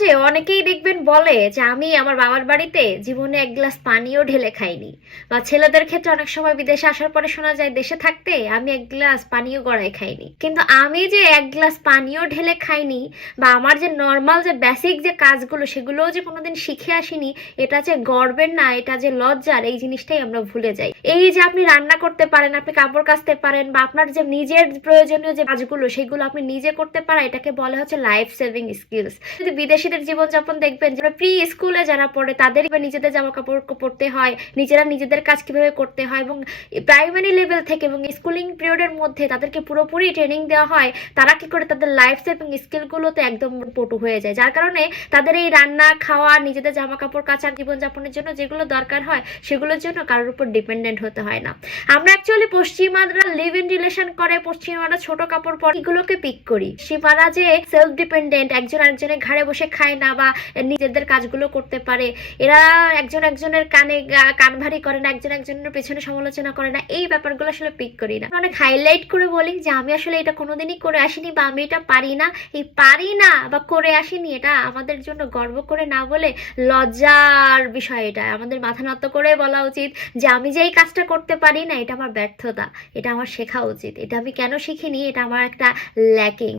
সমাজে অনেকেই দেখবেন বলে যে আমি আমার বাবার বাড়িতে জীবনে এক গ্লাস পানিও ঢেলে খাইনি, বা ছেলেদের ক্ষেত্রে অনেক সময় বিদেশে আসার পরে শোনা যায় দেশে থাকতে আমি এক গ্লাস পানিও গড়াই খাইনি। কিন্তু আমি যে এক গ্লাস পানিও ঢেলে খাইনি, বা আমার যে নর্মাল যে বেসিক যে কাজগুলো সেগুলোও যে কোনোদিন শিখে আসিনি, এটা যে গর্বের না, এটা যে লজ্জার, এই জিনিসটাই আমরা ভুলে যাই। এই যে আপনি রান্না করতে পারেন, আপনি কাপড় কাচতে পারেন, বা আপনার যে নিজের প্রয়োজনীয় যে কাজগুলো সেগুলো আপনি নিজে করতে পারা, এটাকে বলে হচ্ছে লাইফ সেভিং স্কিলস। যদি বিদেশিদের জীবনযাপন দেখবেন, যারা প্রি স্কুলে যারা পড়ে তাদের নিজেদের জামা কাপড় পরতে হয়, নিজেরা নিজেদের কাজ কিভাবে করতে হয়, এবং প্রাইমারি লেভেল থেকে এবং স্কুলিং পিরিয়ডের মধ্যে তাদেরকে পুরোপুরি ট্রেনিং দেওয়া হয় তারা কি করে তাদের লাইফ সেভিং স্কিলগুলোতে একদম পটু হয়ে যায়, যার কারণে তাদের এই রান্না খাওয়া, নিজেদের জামা কাপড় কাচা, জীবনযাপনের জন্য যেগুলো দরকার হয় সেগুলোর জন্য কারোর উপর ডিপেন্ডেন্ট হতে হয় না। আমরা অ্যাকচুয়ালি পশ্চিমারা লিভ ইন রিলেশন করে, পশ্চিমারা ছোট কাপড় পরে, এগুলোকে পিক করি। পশ্চিমারা যে সেলফ ডিপেন্ডেন্ট, একজন একজনের ঘাড়ে বসে খায় না বা নিজেদের কাজগুলো করতে পারে, এরা একজন একজনের কানে কান ভারী করে না, একজন একজনের পেছনে সমালোচনা করে না, এই ব্যাপারগুলো আসলে পিক করি না। অনেক হাইলাইট করে বলি যে আমি আসলে এটা কোনোদিনই করে আসিনি, বা আমি এটা পারি না। এই পারি না বা করে আসিনি এটা আমাদের জন্য গর্ব করে না বলে লজ্জার বিষয়। এটা আমাদের মাথা নত করে বলা উচিত যে আমি যে এই কাজটা করতে পারি না এটা আমার ব্যর্থতা, এটা আমার শেখা উচিত। এটা আমি কেন শিখিনি, এটা আমার একটা ল্যাকিং।